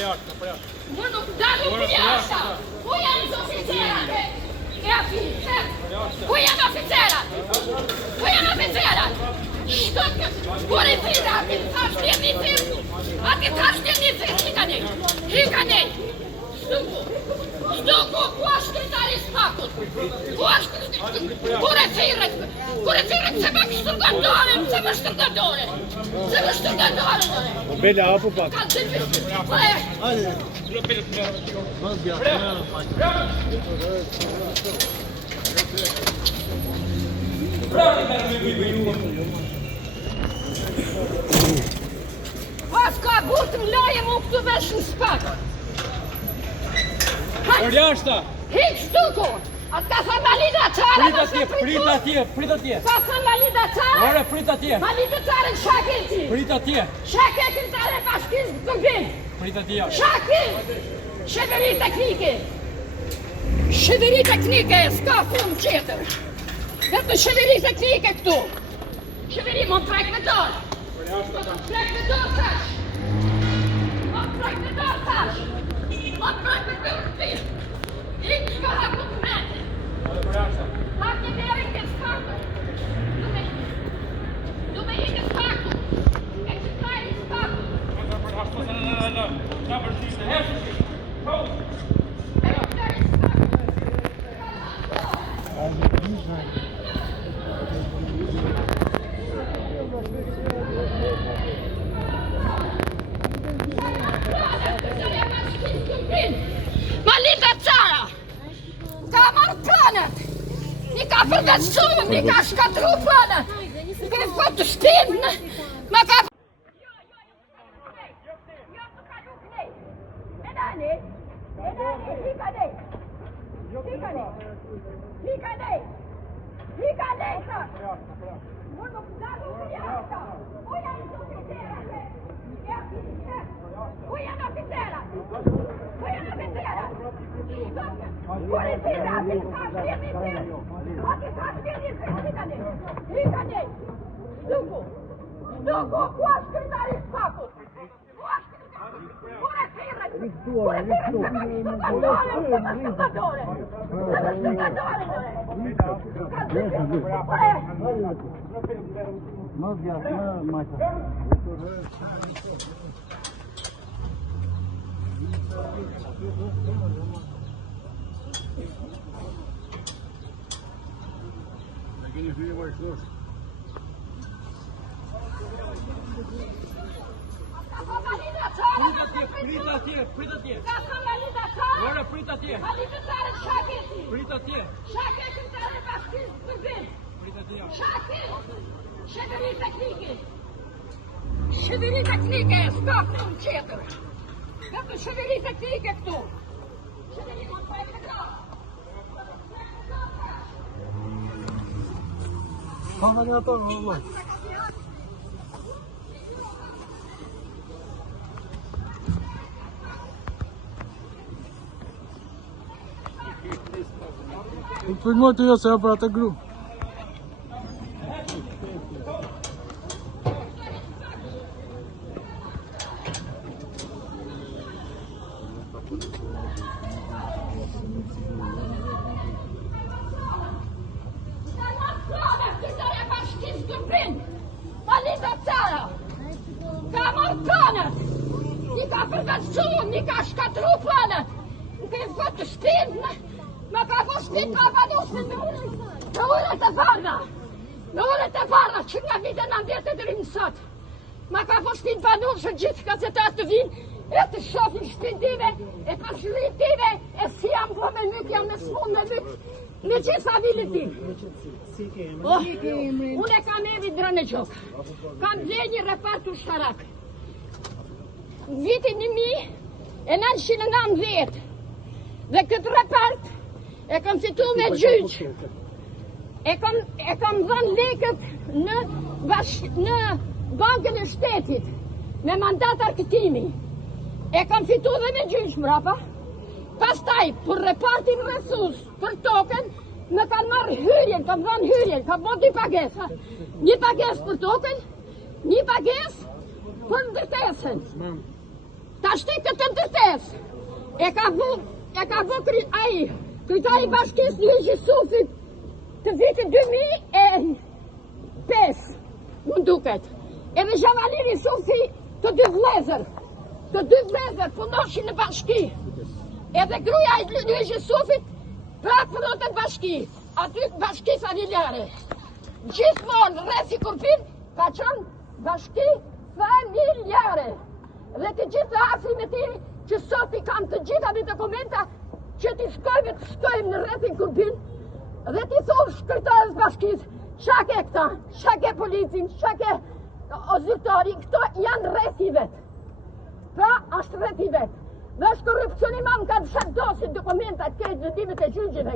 Më nuk dalu për jashta. Ku janë oficerat? E aty, ku janë oficerat? Ku janë oficerat? Policija, ati taštjenici, hikani. Stuku, ku është këtari spakut? Kure cirek, se më shtërgën dore. Bela, apo pak? Hajde. Pas ka burtëm laje mu këtu vesh në spak. Për jashta! Hik shtuku! Atë ka thë malida qare Prit atje! Ka thë malida qare? Ore, prit atje! Malida qare në shakin ti! Prit atje! Shakin këtare pashkis të gëbim! Prit atje! Shakin! Sheveri teknike! Sheveri teknike, s'ka fund qeter! Vetë sheveri teknike këtu! Sheveri më prek me dorë! Më prek me dorë tash! Më prek me dorë tash! Më prek me dorë tash! Ikë shka haku të mete! Hak një meri ke spaku! Du me hike spaku! E që trajni spaku! Malita Cara! Ka marrë planët! Një ka përvecu, një ka shkatru planët! Një ka fëtë të shpinë! Ma ka... Jo të kalu kënej! E dani! Hika nej! Më nuk dalu për jashta! Ku janë oficerat? Ku janë oficerat? Policija, ati taštjenici, hikani. Stuku, ku është këtari spakut? Kure cirek, se më shtërgën dore! Prit atje! Ka thë malida qare? Ore, prit atje! Malida qare në shakin ti! Prit atje! Shakin këtare pashkis të gëbim! Prit atje! Shakin! Sheveri teknike! Sheveri teknike, s'ka fund qeter! Vetë sheveri teknike këtu! Sheveri më të pojë me dorë! Ka në një ato, Allah! Për ngoj të jo se për atë gru. Malita Cara! Ka marrë planët! Një ka përvecu, një ka shkatru planët! Në ka fëtë të shpinë! Ma ka po shpinë ka banusin në uret e varna! Në uret e varna që nga vite në ndjetë të rinë sot! Ma ka po shpinë banusin gjithë kacetat të vinë e të shofin shpinë tive, e përshërit tive, e si jam po me myk, jam me smon me myk, me gjithë familit tim. Unë e kam evi drënë e gjokë, kam dhe një repart ushtarak. Në vitin 1990, dhe këtë repart e kam fitu me gjyq, e kam dhënë lekët në bankën e shtetit, me mandat arkëtimi, e kam fitu dhe me gjyq mrapa, pastaj, për repartin resus, për token, me kanë marrë hyrjen, kam dhënë hyrjen, kam bërë dy pagesa, një pages për token, një pages për ndërtesën. Ta ka shti këtë ndërtes. E ka vu ai, kryetari i bashkisë Luigi Sufit të vitit 2005, më duket. Edhe Zhavaliri Sufi të dy vlezër punoshin në bashki. Edhe gruaja e Luigi Sufit prapë punonte në bashki, aty bashki familjare. Gjithmonë rreth i Kurpin ka qenë bashki familjare. Dhe të gjitha afrim e tij që sot i kam të gjitha me dokumenta që t'i shkojmë në rrethin Kurpin dhe t'i thonë shkrytarës bashkisë, qa ke këta, qa ke policin, qa ke ozitari, këto janë rreth i vetë. Pra, është rreth i vetë. Dhe është korrupcioni mamë ka të shetë dosin dokumentat, krejtë vendimet e gjyqjeve.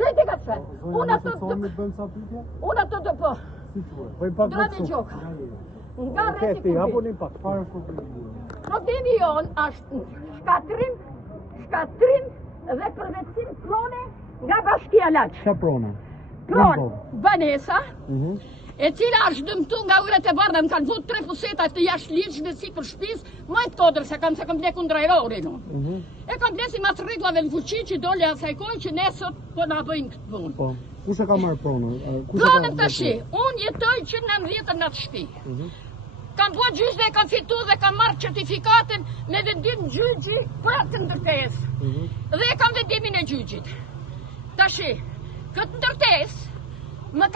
Krejtë e ka të shetë. Unë ato të po. Drave gjoka. Nga rreth i Kurpin. Problemi jonë është shkatrim dhe përvetësim prone nga bashkia Laç. Qa prona? Pronë, Vanesa, e cila është dëmtu nga Ujrat e Bardha, më kanë vut 3 fuseta të jashtë ligjshme si për shtëpisë, më të kodër se kam ble kundra erorin. E kam ble si mas rregullave në fuqi që dole asaj kohë që ne sot po na bëjnë këtë punë. Po, kush e ka marrë pronën? Pronën tash, unë jetoj që në 90 në atë shtëpi. Kam bërë gjyq dhe kam fitu dhe kam marrë certifikatën me vendim gjyqi për atë ndërtesë. Dhe kam vendimin e gjyqit. Tash, këtë ndërtesë më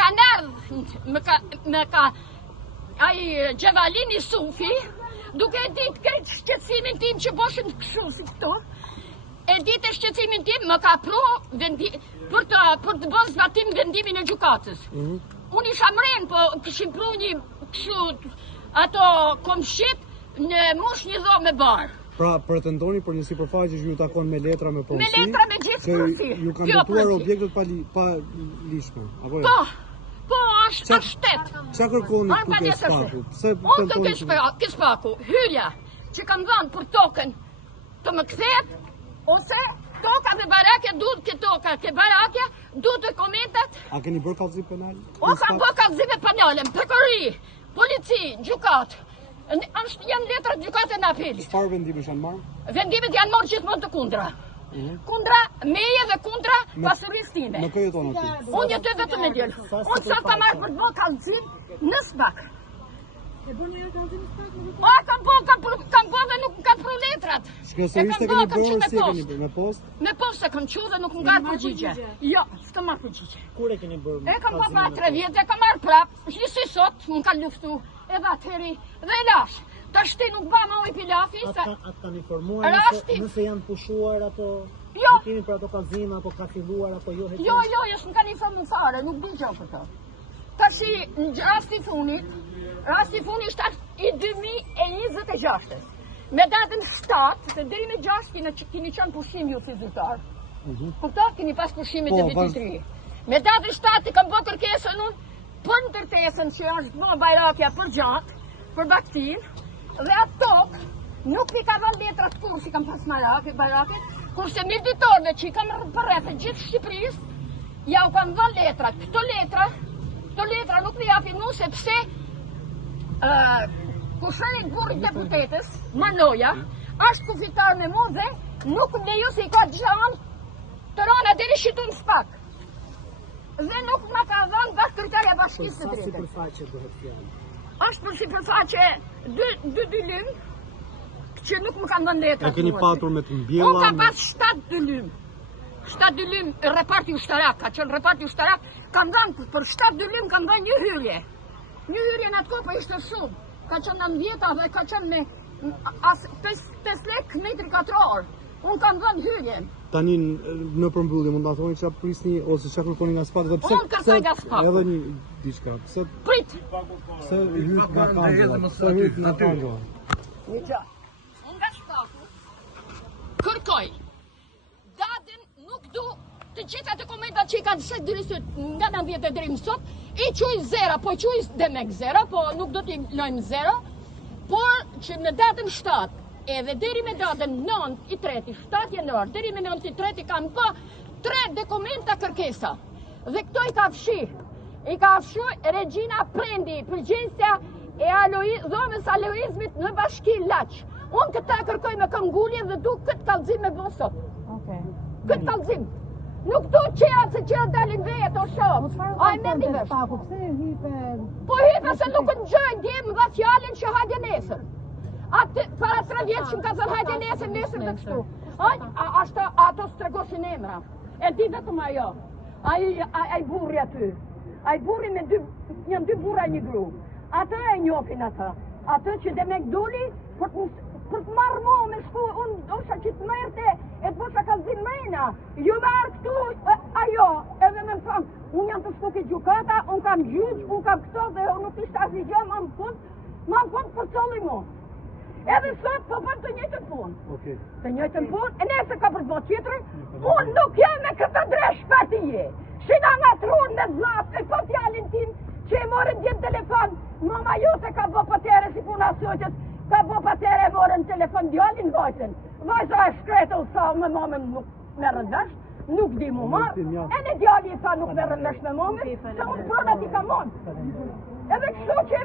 ka ai Zhavaliri Sufi, duke ditë këtë shqetësimin tim që boshin kështu si këtu, e ditë e shqetësimin tim më ka pru për të bërë zbatim vendimin e gjykatës. Unë isha mrenë, po këshim pru një kështu ato komshit në mush një dhomë me barë. Pra, pretendoni për një sipërfaqe që ju takon me letra me punësi? Me letra me gjithë përsi. Ju kanë dëtuar objektet pa lishme? Po, është shtet. Qa kërkoni të ke spaku? Unë të ke spaku, hyrja që kam dhënë për tokën të më kthehet, ose toka dhe barakja duhet ke toka, ke barakja duhet dokumentat. A keni bërë kallëzim penal? O kam bërë kallëzime penale, prokurori, polici, gjykat. Janë letrat gjykate në apeli. Çfarë vendime janë marrë? Vendimet janë marrë gjithmonë të kundra. Kundra meje dhe kundra pasurisë time. Në kë jeton aty? Unë jetoj vetëm me djelë. Unë sot kam marrë për të bërë kallëzim në SBAK. Kam bërë dhe nuk kam pru letrat. Shkresërisht e keni bërë si e keni bërë? Me post? Me post e kam qu dhe nuk nga përgjigje. Jo, s'kam marrë përgjigje. Kur e keni bërë? E kam bërë pra 3 vjetë, e kam marrë prapë. Si sot, më ka luftu. Edhe atëheri dhe e lash. Ta shti nuk ba ma ujë pilafi. Ata kanë informuar nëse janë pushuar apo... Jo. Nuk kemi për ato kallëzime apo ka filluar apo jo? Jo, s'më kanë informu fare, nuk di gjë për to. Tashi, në rasti funi është i 2026. Me datën 7, se deri me 6 kini qënë pushim ju si zyrtar. Kupto, kini pas pushimit e vitit 3. Me datën 7 i kam bë kërkesën unë për ndërtesën që është bërë bajrakja për gjatë, për baktin, dhe atë tokë nuk i ka dhënë letrat kur si kam pas bajrakje, kurse milditorve që i kam përreth gjithë Shqipërisë, ja u kam dhënë letrat. Këto letra nuk mi japin mu sepse kushërit burrit deputetës, Manoja, është kufitar me mu dhe nuk me ju se i ka gjallë të rana deri shitun SBAK. Dhe nuk më ka dhënë nga kryetaria e bashkisë së drejtës. Sa sipërfaqe bëhet fjalë? Është për sipërfaqe 2 dylym që nuk më kanë dhënë letra. E keni patur me të mbjella? Unë kam pas 7 dylym. 7 dylym reparti ushtarak, ka qenë reparti ushtarak, kam dhënë për 7 dylym kam dhënë një hyrje. Një hyrje në atë kohë po ishte shumë. Ka qenë 90 dhe ka qenë me 5 lekë metri katror. Unë kam dhënë hyrje. Tani në përmbyllje mund ta thoni çfarë prisni ose çfarë kërkoni nga SBAK dhe pse? Unë kërkoj nga SBAK. Edhe një diçka. Pse? Prit. Pse hyrt nga Kangova? Pse hyrt nga Kangova? Unë nga SBAK-u kërkoj. Datën nuk du të gjitha dokumentat që i kanë shetë dyrësit nga 90 deri më sot, i quj zera, po i quj demek zera, po nuk do t'i lojmë zera, por që në datën 7, edhe deri me datën 9/3, 7 janar, deri me 9/3 kam bë 3 dokumenta kërkesa. Dhe këto i ka fshi Regjina Prendi, përgjegjësia e dhomës Aloizmit në bashki Laç. Unë këta kërkoj me këmbë kallëzim me bo sot. Këtë kallëzim. Nuk do qeja se qeja dalin vetë o shumë. A i mendi vesh. Po hype se nuk në gjëjnë djemë dhe fjallin që hajde nesër. Atë para 3 vjetë që më ka thënë hajde nesër dhe kështu. Ato së tregoshin emra. E di vetëm ajo. Ai burri aty. Ai burri me janë 2 burra një gru. Atë e njofin ata. Atë që dhe me gduli për të marrë mo me shku, unë osha që të mërte, e të bosha kallëzim mrejna. Ju marrë këtu, ajo, edhe me më thamë, unë jam të shku ke gjukata, unë kam gjyq, unë kam këto dhe unë nuk ishte asë i gjë, ma më fund për colli mo. Edhe sot po bërë të njëjtën punë. Të njëjtën punë, e nese ka për të botë tjetër, unë nuk jam me këtë dresh patije. Shina nga trunë me zlapë, e po t'jallin tim, që e morën djetë telefon, mama jote ka bo patere si puna soqës, ka bo patere e morën telefon djallin vajten. Vajza e shkretë u sa me mamën nuk me rëndesh, nuk di mu marë, e në djalli sa nuk me rëndesh me mamën, se unë pronat i ka monë. Edhe kështu që